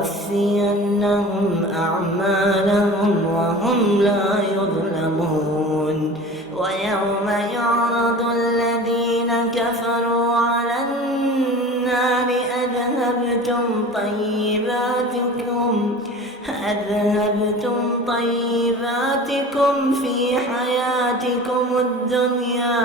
ليوفينهم أعمالهم وهم لا يظلمون ويوم يعرض الذين كفروا على النار أذهبتم طيباتكم في حياتكم الدنيا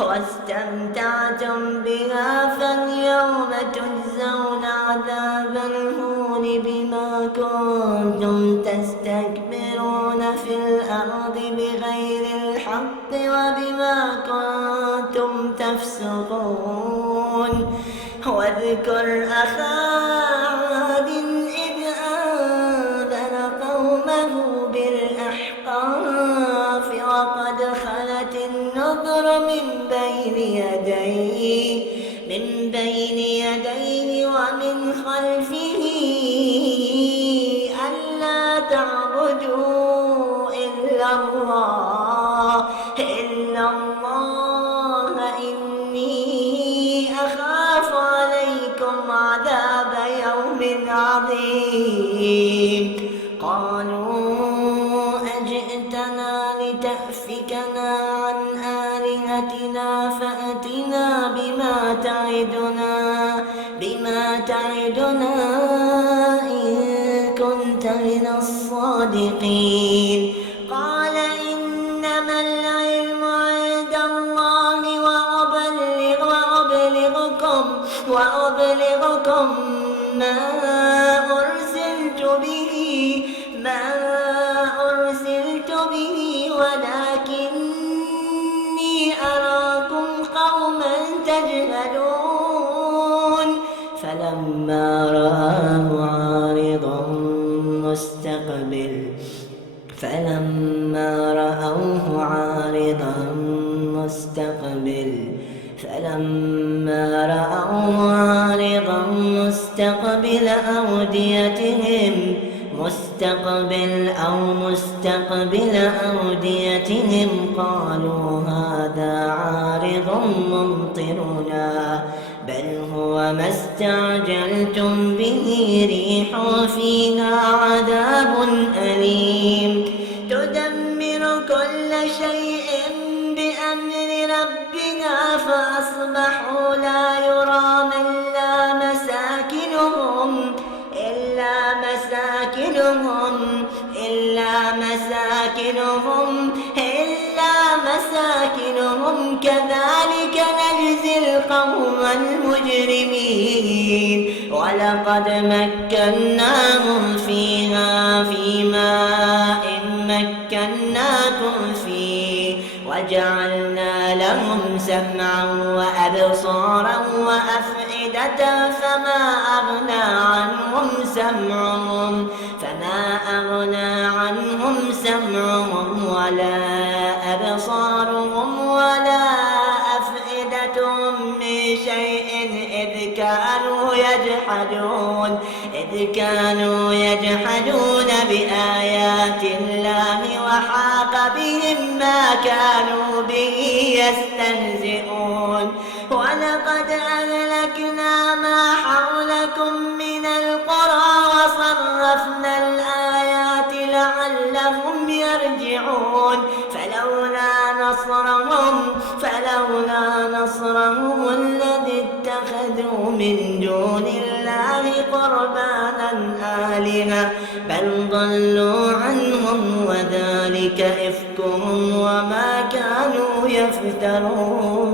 واستمتعتم بها فاليوم تجزون عذاب الهون بما كنتم تستكبرون في الأرض بغير الحق وبما كنتم تفسقون واذكر أخا عاد إذ أنذر قومه بالأحقاف وقد خلت النذر من بين يديه ومن خلفه ألا تعبدوا إلا الله إني أخاف عليكم عذاب يوم عظيم قالوا أجئتنا لتأفكنا عن آلهتنا فأتنا بما تعدنا إن كنت من الصادقين قال إنما العلم عند الله وأبلغكم ما أرسلت به ولكني أراكم قوما تجهلون فلما رآه عارضا مستقبل أوديتهم قالوا هذا عارض ممطرنا بل هو ما استعجلتم به ريح فيها عذاب أليم تدمر كل شيء بأمر ربها فأصبحوا لا يرى إلا مساكنهم كذلك نجزي القوم المجرمين ولقد مكناهم فيها في ماء مكناكم فيه وجعلنا لهم سمعا وأبصارا وأفئدة فما أغنى عنهم سمعهم ولا أبصارهم ولا أفئدتهم من شيء إذ كانوا يجحدون بآيات الله وحاق بهم ما كانوا به يستهزئون ولقد أهلكنا ما حولكم من القرى وصرفنا الآيات لعلهم يرجعون فلولا نصرهم الذي اتخذوا من دون الله قربانا آلهة بل ضلوا عنهم وذلك إفكهم وما كانوا يفترون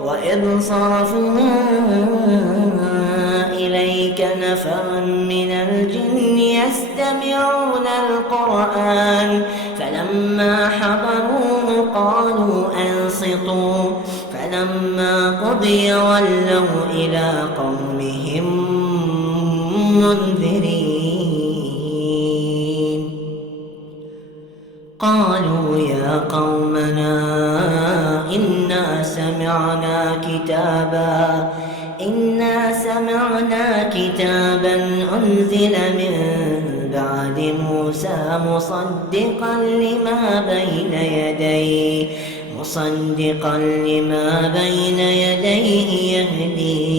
وإذ صرفنا إليك نفرا من الجن يستمعون القرآن فلما حضروه قالوا أنصتوا فلما قضي ولوا إلى قومهم منذرين قالوا يا قومنا إنا سمعنا كتابا أنزل من بعد موسى مصدقا لما بين يديه يهدي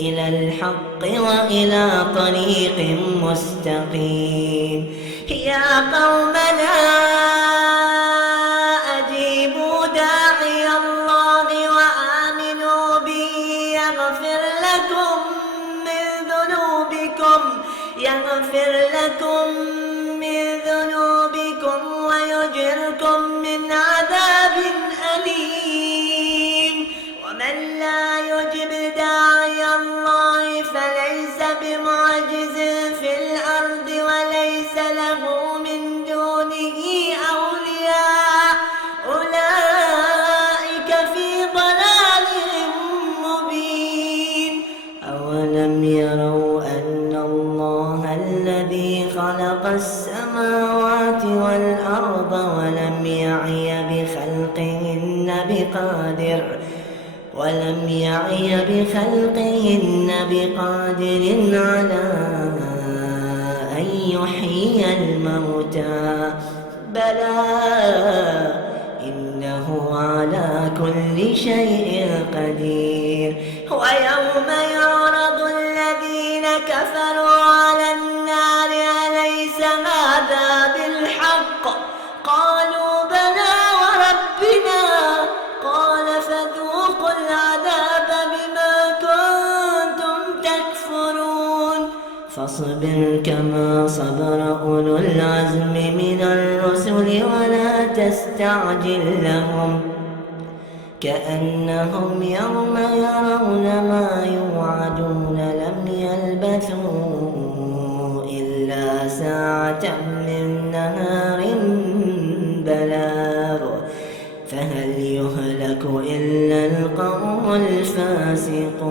إلى الحق وإلى طريق مستقيم يا قومنا أجيبوا داعي الله وآمنوا به يغفر لكم من ذنوبكم ويجركم من عذاب أليم ومن لا يجب داعي الله فليس بمعجز في الأرض وليس له من دونه أولياء أولئك في ضلال مبين أولم يروا أن الله الذي خلق السماوات والأرض ولم يعي بخلقهن بقادر على أن يحيي الموتى بلى إنه على كل شيء قدير ويوم يعرض الذين كفروا على النار أليس هذا بالحق قالوا بلى وربنا قال فذوقوا العذاب بما كنتم تكفرون فاصبر كما صبر أولو العزم من الرسل ولا تستعجل لهم كأنهم يوم يرون ما يوعدون لم يلبثوا إلا ساعة من نهار بلاغ فهل يهلك إلا القوم الفاسقون.